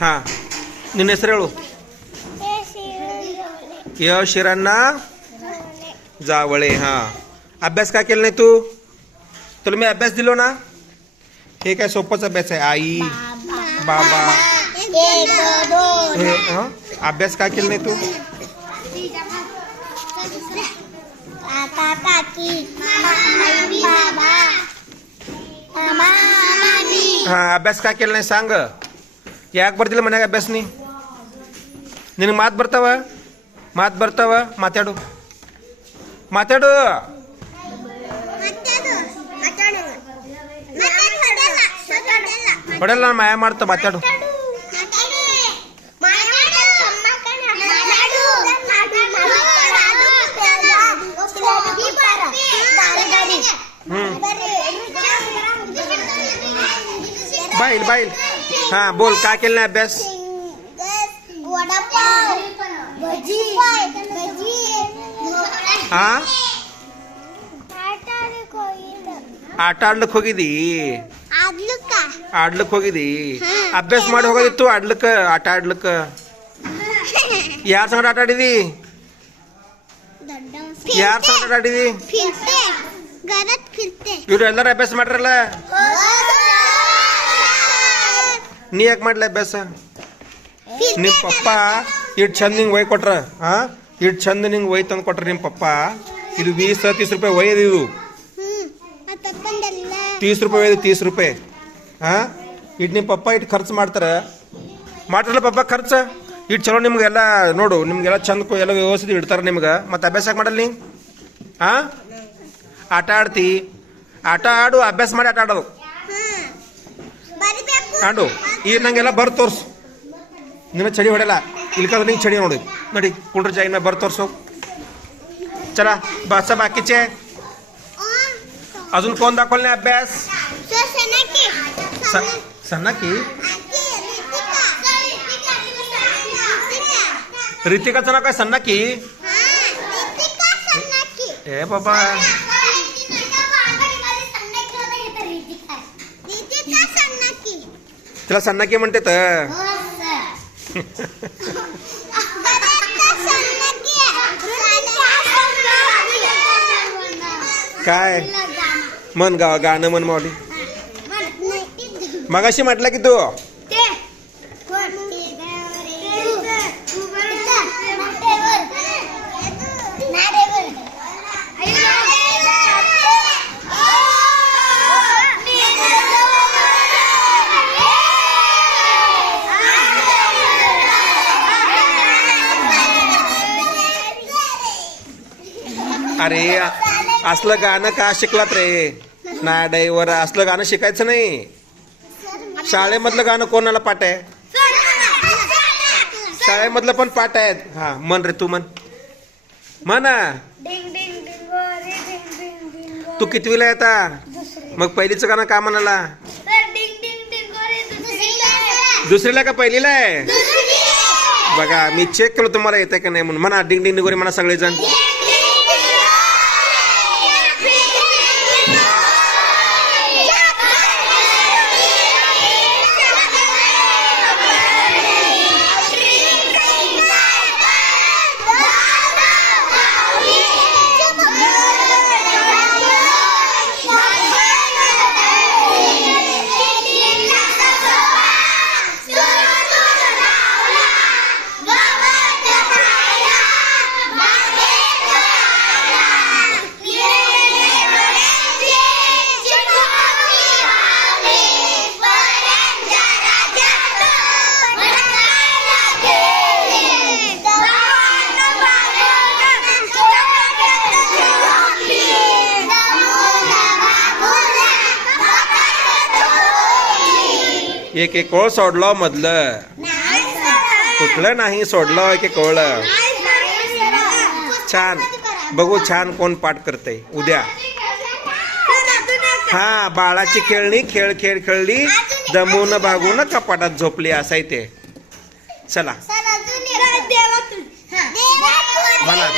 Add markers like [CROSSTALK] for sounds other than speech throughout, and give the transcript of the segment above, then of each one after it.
ಹಾಂ ನಿನ್ನ ಹೆಸರು ಹೇಳು ಯ शिरांना जावळे हां अभ्यास का केला नाही तू तुला मी अभ्यास दिलो ना हे काय सोपंच अभ्यास आहे आई बाबा एक दोन हे हं? अभ्यास का केला नाही तू काका काकी मम्मी बाबा मामा मामी हां अभ्यास का केला नाही सांग ಯಾಕೆ ಬರ್ತಿಲ್ಲ ಮನ್ಯಾಗ ಅಭ್ಯಾಸ ನೀ? ನಿನಗೆ ಮಾತು ಬರ್ತಾವ? ಮಾತು ಬರ್ತಾವ? ಮಾತಾಡು. ಮಾತಾಡು. ಹೊಡಲ್ಲ ನಾನು ಮಾಯ ಮಾಡ್ತಾ ಮಾತಾಡು. ಹ್ಞೂ ಬಾಯಿಲ್ ಬಾಯಿಲ್. हां बोल काय केलं नाही अभ्यास वडापाव भजी भजी हां ಆಟ ಆಡ್ಲಿಕ್ಕೆ ಹೋಗಿದಿ ಆದ್ಲುಕ್ಕ ಆಡ್ಲಿಕ್ಕೆ ಹೋಗಿದಿ ಹ್ಮ್. ಅಭ್ಯಾಸ ಮಾಡಿ ಹೋಗೋದಿತ್ತು ಆಡ್ಲಿಕ್ಕೆ ಆಟ ಆಡ್ಲಿಕ್ಕೆ ಯಾರ ಸಂಗಡ ಆಟ ಆಡಿದಿ ಯಾರ ಸಂಗಡ ಆಟ ಆಡಿದಿ फिरते घरात फिरते ಇವ್ರು ಎಲ್ಲರೂ ಅಭ್ಯಾಸ ಮಾಡ್ರಲ್ಲ ನೀ ಯಾಕೆ ಮಾಡ್ಲ ಅಭ್ಯಾಸ? ನಿಮ್ಮ ಪಪ್ಪ ಇಟ್ಟು ಚಂದ ನಿಂಗೆ ಒಯ್ ಕೊಟ್ರ ಹಾ ಇಟ್ಟು ಚಂದ ನಿಂಗೆ ಒಯ್ ತಂದು ಕೊಟ್ರ ನಿಮ್ಮ ಪಪ್ಪ? ಇದು ವೀಸ್ ತೀಸ್ ರೂಪಾಯಿ ಒಯ್ಯದು ಇದು. ತೀಸ್ ರೂಪಾಯಿ ಒಯ್ದು ತೀಸ್ ರೂಪಾಯಿ. ಹಾ ಇಟ್ಟು ನಿಮ್ಮ ಪಪ್ಪ ಇಟ್ಟು ಖರ್ಚು ಮಾಡ್ತಾರೆ. ಮಾಡ್ರಲ್ಲ ಪಪ್ಪ ಖರ್ಚು? ಇಟ್ಟು ಚಲೋ ನಿಮ್ಗೆಲ್ಲ ನೋಡು ನಿಮ್ಗೆಲ್ಲ ಚಂದ ಎಲ್ಲ ವ್ಯವಸ್ಥೆ ಇಡ್ತಾರೆ ನಿಮ್ಗೆ. ಮತ್ತೆ ಅಭ್ಯಾಸ ಯಾಕೆ ಮಾಡಲ್ಲ ನೀ? ಹಾಂ ಆಟ ಆಡ್ತಿ. ಆಟ ಆಡು ಅಭ್ಯಾಸ ಮಾಡಿ ಆಟ ಆಡೋದು. ಬರಿಬೇಕು ಆಡು ಈಗ ನಂಗೆಲ್ಲ ಬರ್ ತೋರ್ಸು ನಿನ್ನ ಚಡಿ ಹೊಡೆಯಲ್ಲ ಇಲ್ಕಂದ್ರೆ ನಿಂಗೆ ಚಡಿ ನೋಡಿ ನೋಡಿ ಕುಂಡ್ರ ಜಾಗಿನ ಬರ್ ತೋರ್ಸು चला बस बाकीचे अजून कोण दाखवलं नाही अभ्यास सनकी स- सन्ना की रितिकाचं नाव काय सन्ना की ए बाबा तिला सन्ना की म्हणते तर. काय? [LAUGHS] मन गा गाणं मन मावली मगाशी म्हटलं की तू. अरे असलं गाणं का शिकलात रे नाही ड्रायव्हर असलं गाणं शिकायचं नाही शाळेमधलं गाणं कोणाला पाठ आहे शाळेमधलं पण पाठ आहेत हा मन रे तू मन म्हणा तू कितवीला येता मग पहिलीचं गाणं का म्हणाला दुसरीला का पहिलीला आहे बघा मी चेक केलं तुम्हाला येते का नाही म्हणून म्हणा डिंग डिंग निगोरी म्हणा सगळेजण एक एक कोळ सोडलो मधलं. कुठलं नाही सोडलं एक कोळ. छान. बघू छान कोण पाठ करते उद्या. हा बाळाची खेळणी खेळ खेळ खेळली. दमून भागून कपाटात झोपली असाय ते. चला. म्हणा.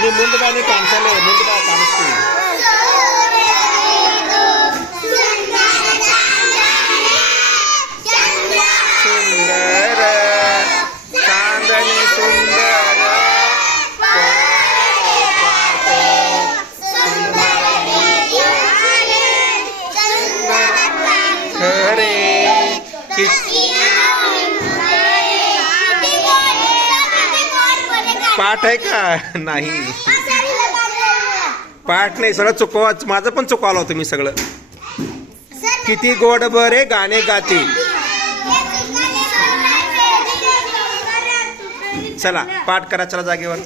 मी मुंडबानी कांचाले पाठ आहे का? नाही. पाठ नाही सगळं चुकवा. माझं पण चुकवलं होतं मी सगळं. किती गोड बरे गाणे गाते. चला पाठ करा चला जागेवर.